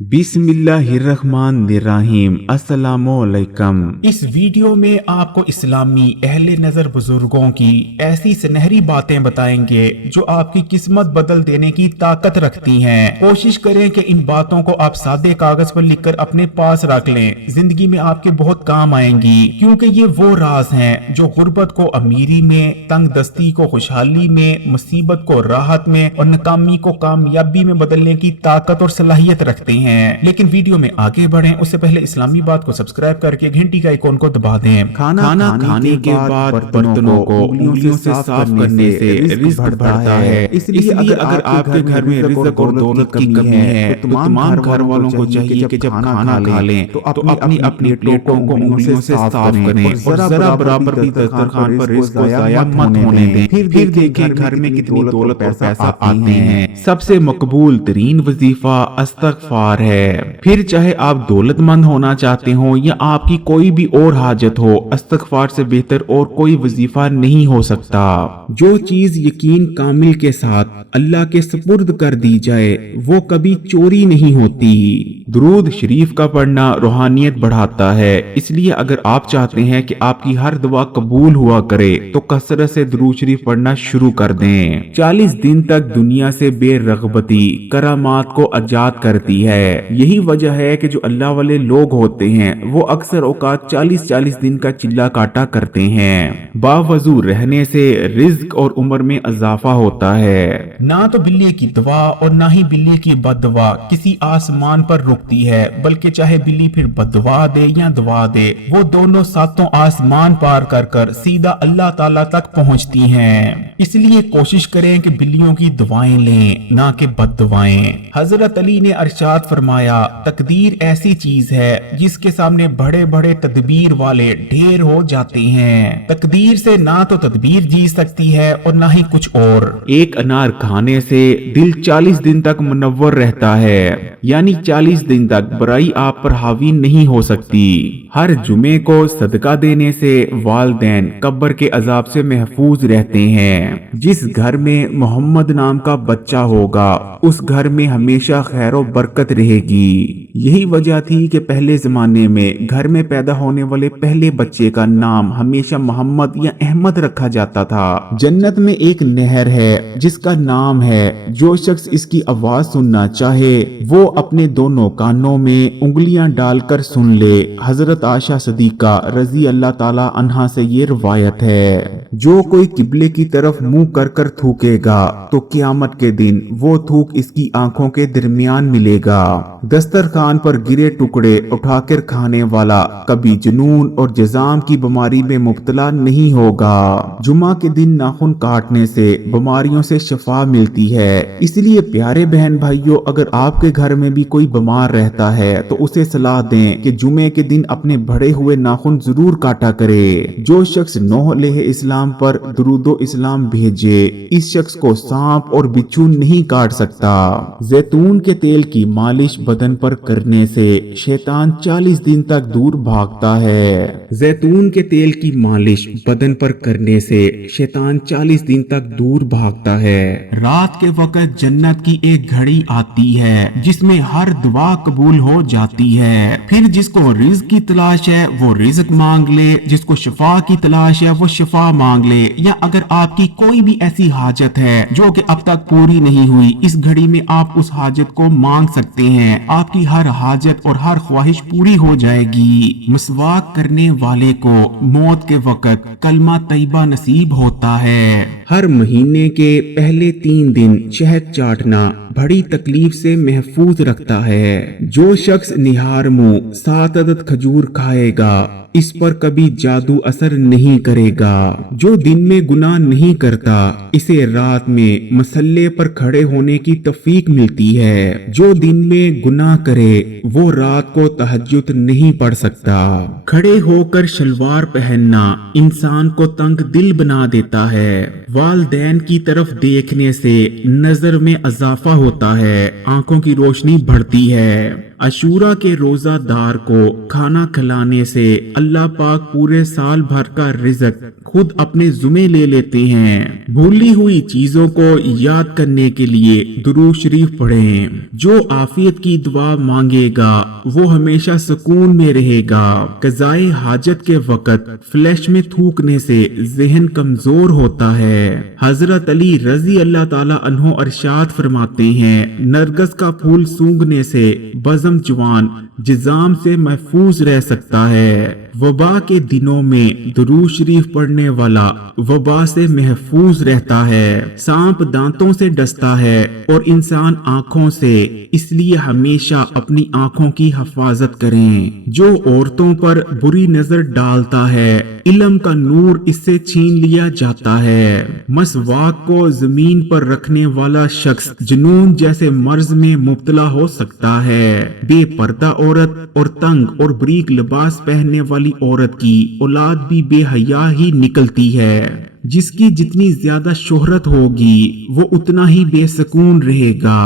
बिस्मिल्लाहिर्रहमानिर्रहीम। अस्सलामुअलैकुम। इस वीडियो में आपको इस्लामी अहले नजर बुजुर्गों की ऐसी सुनहरी बातें बताएंगे जो आपकी किस्मत बदल देने की ताकत रखती हैं। कोशिश करें कि इन बातों को आप सादे कागज पर लिखकर अपने पास रख लें। जिंदगी में आपके बहुत काम आएंगी, क्योंकि ये वो राज हैं जो गुर्बत को अमीरी में, तंग दस्ती को खुशहाली में, मुसीबत को राहत में और नाकामी को कामयाबी में बदलने की ताकत और सलाहियत रखते हैं। लेकिन वीडियो में आगे बढ़ें उससे पहले इस्लामी बात को सब्सक्राइब करके घंटी का आइकॉन को दबा दें। खाना खाने के बाद बर्तनों को उंगलियों से साफ करने से रिज़्क बढ़ता है। इसलिए अगर आपके घर में रिज़्क और दौलत की कमी है तो तमाम घर वालों को चाहिए कि जब खाना खा लें तो अपनी अपनी प्लेटों को उंगलियों से साफ करें और जरा बराबर की दस्तरखान पर रिज़्क को ज़ाया मत होने दें। फिर देखें घर में कितनी दौलत और पैसा आते हैं। सबसे मकबूल तरीन वजीफा इस्तिग़फ़ार है। फिर चाहे आप दौलतमंद होना चाहते हो या आपकी कोई भी और हाजत हो, इस्तिग़फ़ार से बेहतर और कोई वजीफा नहीं हो सकता। जो चीज यकीन कामिल के साथ अल्लाह के सपुर्द कर दी जाए वो कभी चोरी नहीं होती। दुरूद शरीफ का पढ़ना रूहानियत बढ़ाता है, इसलिए अगर आप चाहते हैं कि आपकी हर दुआ कबूल हुआ करे तो कसरत से दुरूद शरीफ पढ़ना शुरू कर दें। 40 दिन तक दुनिया से बेरग़बती करामात को आजाद करती है। यही वजह है कि जो अल्लाह वाले लोग होते हैं वो अक्सर औकात 40-40 दिन का चिल्ला काटा करते हैं। बावजू रहने से रिज़्क और उम्र में इजाफा होता है। ना तो बिल्ली की दुआ और ना ही बिल्ली की बददुआ किसी आसमान पर रुकती है, बल्कि चाहे बिल्ली फिर बददुआ दे या दुआ दे, वो दोनों सातों आसमान पार कर कर सीधा अल्लाह ताला तक पहुँचती हैं। इसलिए कोशिश करें कि बिल्लियों की दुआएं लें, ना कि बददुआएं। हजरत अली ने अरशाद फरमाया, तकदीर ऐसी चीज है जिसके सामने बड़े बड़े तदबीर वाले ढेर हो जाते हैं। तकदीर से ना तो तदबीर जीत सकती है और ना ही कुछ और। एक अनार खाने से दिल 40 दिन तक मुनव्वर रहता है, यानी 40 दिन तक बुराई आप पर हावी नहीं हो सकती। हर जुमे को सदका देने से वालिदैन कब्र के अजाब से महफूज रहते हैं। जिस घर में मोहम्मद नाम का बच्चा होगा उस घर में हमेशा खैर और बरकत रहेगी। यही वजह थी कि पहले जमाने में घर में पैदा होने वाले पहले बच्चे का नाम हमेशा मोहम्मद या अहमद रखा जाता था। जन्नत में एक नहर है जिसका नाम है, जो शख्स इसकी आवाज सुनना चाहे वो अपने दोनों कानों में उंगलियां डालकर सुन ले। हजरत आयशा सदीका रजी अल्लाह ताला अन्हा से ये रिवायत है, जो कोई किबले की तरफ मुंह कर कर थूकेगा तो क़यामत के दिन वो थूक इसकी आंखों के दरमियान मिलेगा। दस्तरखान पर गिरे टुकड़े उठाकर खाने वाला कभी जुनून और जजाम की बीमारी में मुब्तला नहीं होगा। जुमा के दिन नाखून काटने से बीमारियों से शफा मिलती है। इसलिए प्यारे बहन भाइयों, अगर आपके घर में भी कोई बीमार रहता है तो उसे सलाह दें कि जुमे के दिन अपने बड़े हुए नाखून जरूर काटा करे। जो शख्स नूह अलैहिस्सलाम पर दुरूदो इस्लाम भेजे, इस शख्स को सांप और बिच्छू नहीं काट सकता। जैतून के तेल की मालिश बदन पर करने से शैतान 40 दिन तक दूर भागता है। जैतून के तेल की मालिश बदन पर करने से शैतान 40 दिन तक दूर भागता है। रात के वक्त जन्नत की एक घड़ी आती है जिसमें हर दुआ कबूल हो जाती है। फिर जिसको रिज़्क की तलाश है वो रिज़्क मांग ले, जिसको शिफा की तलाश है वो शिफा मांग ले। या अगर आपकी कोई भी ऐसी हाजत है जो कि अब तक पूरी नहीं हुई, इस घड़ी में आप उस हाजत को मांग सकते हैं। आपकी हर हाजत और हर ख्वाहिश पूरी हो जाएगी। मसवाक करने वाले को मौत के वक्त कलमा तैयबा नसीब होता है। हर महीने के पहले 3 दिन शहद चाटना बड़ी तकलीफ से महफूज रखता है। जो शख्स निहार मुंह 7 अदद खजूर खाएगा इस पर कभी जादू असर नहीं करेगा। जो दिन में गुनाह नहीं करता इसे रात में मसल्ले पर खड़े होने की तौफीक मिलती है। जो दिन में गुनाह करे वो रात को तहज्जुद नहीं पढ़ सकता। खड़े होकर शलवार पहनना इंसान को तंग दिल बना देता है। वालिदैन की तरफ देखने से नजर में इजाफा होता है, आंखों की रोशनी बढ़ती है। अशूरा के रोजादार को खाना खिलाने से अल्लाह पाक पूरे साल भर का रिज़्क खुद अपने जुमे ले लेते हैं। भूली हुई चीजों को याद करने के लिए दुरूद शरीफ पढ़ें। जो आफियत की दुआ मांगेगा वो हमेशा सुकून में रहेगा। कज़ाए हाजत के वक्त फ्लैश में थूकने से ज़हन कमजोर होता है। हजरत अली रजी अल्लाह ताला अन्हो अरशाद फरमाते हैं, नरगस का फूल सूंघने से बज़म जवान जिजाम से महफूज रह सकता है। वबा के दिनों में दुरूद शरीफ पढ़ने वाला वबा से महफूज रहता है। सांप दांतों से डसता है और इंसान आँखों से, इसलिए हमेशा अपनी आँखों की हिफाजत करें। जो औरतों पर बुरी नजर डालता है, इल्म का नूर इससे छीन लिया जाता है। मसवाक को जमीन पर रखने वाला शख्स जुनून जैसे मर्ज में मुब्तला हो सकता है। बेपर्दा औरत और तंग और बरीक लिबास पहनने वाली औरत की औलाद भी बेहया ही निकलती है। जिसकी जितनी ज्यादा शोहरत होगी वो उतना ही बेसकून रहेगा।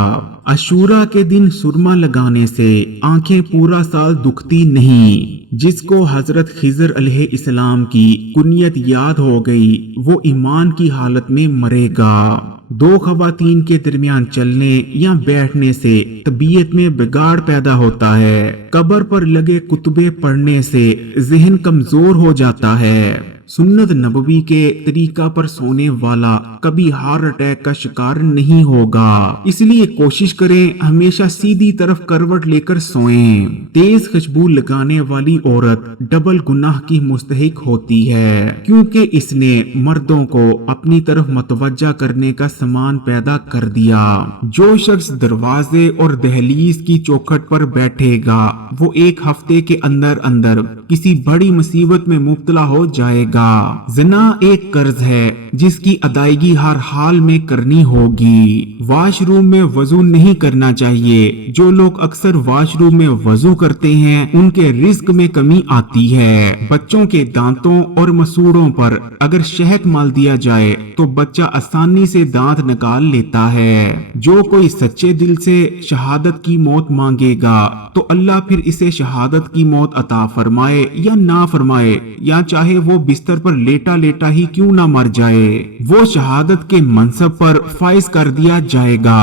अशूरा के दिन सुरमा लगाने से आंखें पूरा साल दुखती नहीं। जिसको हजरत खिजर अलैहिस्सलाम की कुनियत याद हो गई वो ईमान की हालत में मरेगा। दो खवातीन के दरमियान चलने या बैठने से तबीयत में बिगाड़ पैदा होता है। कब्र पर लगे कुतुबे पढ़ने से जहन कमजोर हो जाता है। सुन्नत नबवी के तरीका पर सोने वाला कभी हार्ट अटैक का शिकार नहीं होगा। इसलिए कोशिश करें हमेशा सीधी तरफ करवट लेकर सोएं। तेज खुशबू लगाने वाली औरत डबल गुनाह की मुस्तहिक होती है, क्योंकि इसने मर्दों को अपनी तरफ मतवज्जा करने का सामान पैदा कर दिया। जो शख्स दरवाजे और दहलीज की चौखट पर बैठेगा वो एक हफ्ते के अंदर अंदर किसी बड़ी मुसीबत में मुब्तला हो जाएगा। ज़िना एक कर्ज है जिसकी अदायगी हर हाल में करनी होगी। वॉशरूम में वजू नहीं करना चाहिए। जो लोग अक्सर वॉशरूम में वजू करते हैं उनके रिस्क में कमी आती है। बच्चों के दांतों और मसूड़ों पर अगर शहद मल दिया जाए तो बच्चा आसानी से दांत निकाल लेता है। जो कोई सच्चे दिल से शहादत की मौत मांगेगा तो अल्लाह फिर इसे शहादत की मौत अता फरमाए या ना फरमाए, या चाहे वो बिस्तर पर लेटा लेटा ही क्यों ना मर जाए, वो शहादत के मनसब पर फाइज कर दिया जाएगा।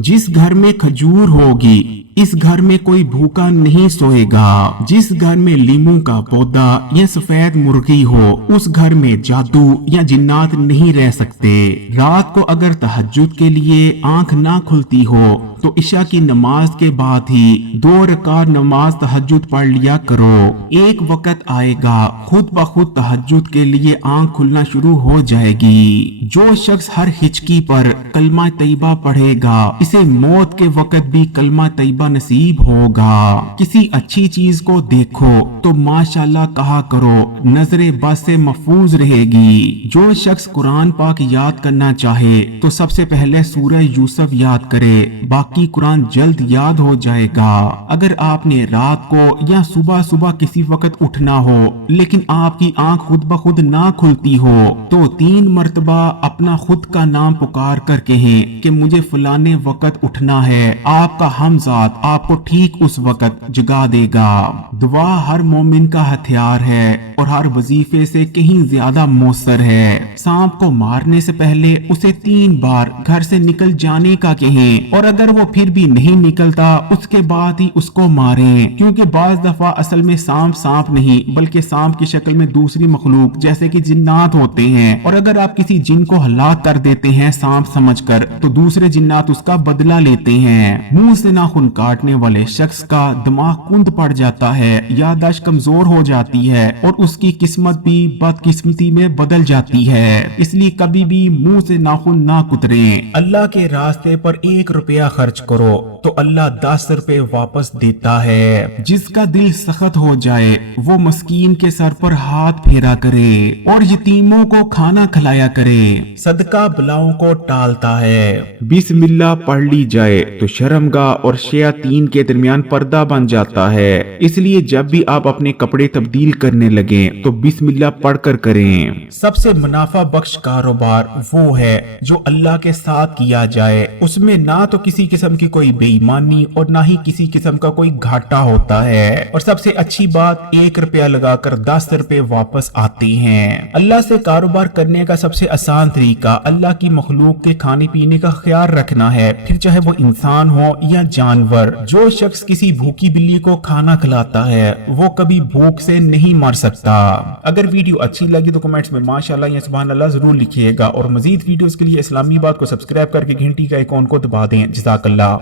जिस घर में खजूर होगी इस घर में कोई भूखा नहीं सोएगा। जिस घर में लीमू का पौधा या सफेद मुर्गी हो उस घर में जादू या जिन्नात नहीं रह सकते। रात को अगर तहज्जुद के लिए आंख ना खुलती हो तो इशा की नमाज के बाद ही 2 रकात नमाज तहज्जुद पढ़ लिया करो। एक वक्त आएगा खुद ब खुद तहज्जुद के लिए आंख खुलना शुरू हो जाएगी। जो शख्स हर हिचकी पर कलमा तैयबा पढ़ेगा इसे मौत के वक्त भी कलमा तैयबा नसीब होगा। किसी अच्छी चीज को देखो तो माशाल्लाह कहा करो, नजरे बस से महफूज रहेगी। जो शख्स कुरान पाक याद करना चाहे तो सबसे पहले सूरह यूसुफ याद करे, बाकी कुरान जल्द याद हो जाएगा। अगर आपने रात को या सुबह सुबह किसी वक्त उठना हो लेकिन आपकी आंख खुद ब खुद ना खुलती हो तो 3 मर्तबा अपना खुद का नाम पुकार कर कहें कि मुझे फलाने वक्त उठना है। आपका हमजाद आपको ठीक उस वक्त जगा देगा। दुआ हर मोमिन का हथियार है और हर वजीफे से कहीं ज्यादा मौसर है। सांप को मारने से पहले उसे 3 बार घर से निकल जाने का कहें और अगर वो फिर भी नहीं निकलता उसके बाद ही उसको मारें, क्योंकि बाज दफा असल में सांप सांप नहीं बल्कि सांप की शक्ल में दूसरी मखलूक जैसे कि जिन्नात होते हैं, और अगर आप किसी जिन को हलाक कर देते हैं सांप समझकर तो दूसरे जिन्नात उसका बदला लेते हैं। मुंह से नाखून काटने वाले शख्स का दिमाग कुंद पड़ जाता है, याददाश्त कमजोर हो जाती है और उसकी किस्मत भी बदकिस्मती में बदल जाती है। इसलिए कभी भी मुंह से नाखून ना कुतरें। अल्लाह के रास्ते पर 1 रुपया खर्च करो तो अल्लाह 10 रुपए वापस देता है। जिसका दिल सख्त हो जाए वो मस्कीन के सर पर हाथ फेरा करे और यतीमों को खाना खिलाया करे। सदका बलाओं को टालता है। बिस्मिल्लाह पढ़ ली जाए तो शर्मगाह और शैतान 3 के दरमियान पर्दा बन जाता है। इसलिए जब भी आप अपने कपड़े तब्दील करने लगे तो बिस्मिल्लाह पढ़कर करें। सबसे मुनाफा बख्श कारोबार वो है जो अल्लाह के साथ किया जाए, उसमें ना तो किसी किस्म की कोई बेईमानी और ना ही किसी किस्म का कोई घाटा होता है। और सबसे अच्छी बात, 1 रुपया लगाकर 10 रुपए वापस आते हैं। अल्लाह से कारोबार करने का सबसे आसान तरीका अल्लाह की मखलूक के खाने पीने का ख्याल रखना है, फिर चाहे वो इंसान हो या जानवर। जो शख्स किसी भूखी बिल्ली को खाना खिलाता है वो कभी भूख से नहीं मर सकता। अगर वीडियो अच्छी लगी तो कमेंट्स में माशाल्लाह या सुभान अल्लाह जरूर लिखिएगा और मजीद वीडियोस के लिए इस्लामी बात को सब्सक्राइब करके घंटी का आइकॉन को दबा दें। जज़ाकल्लाह।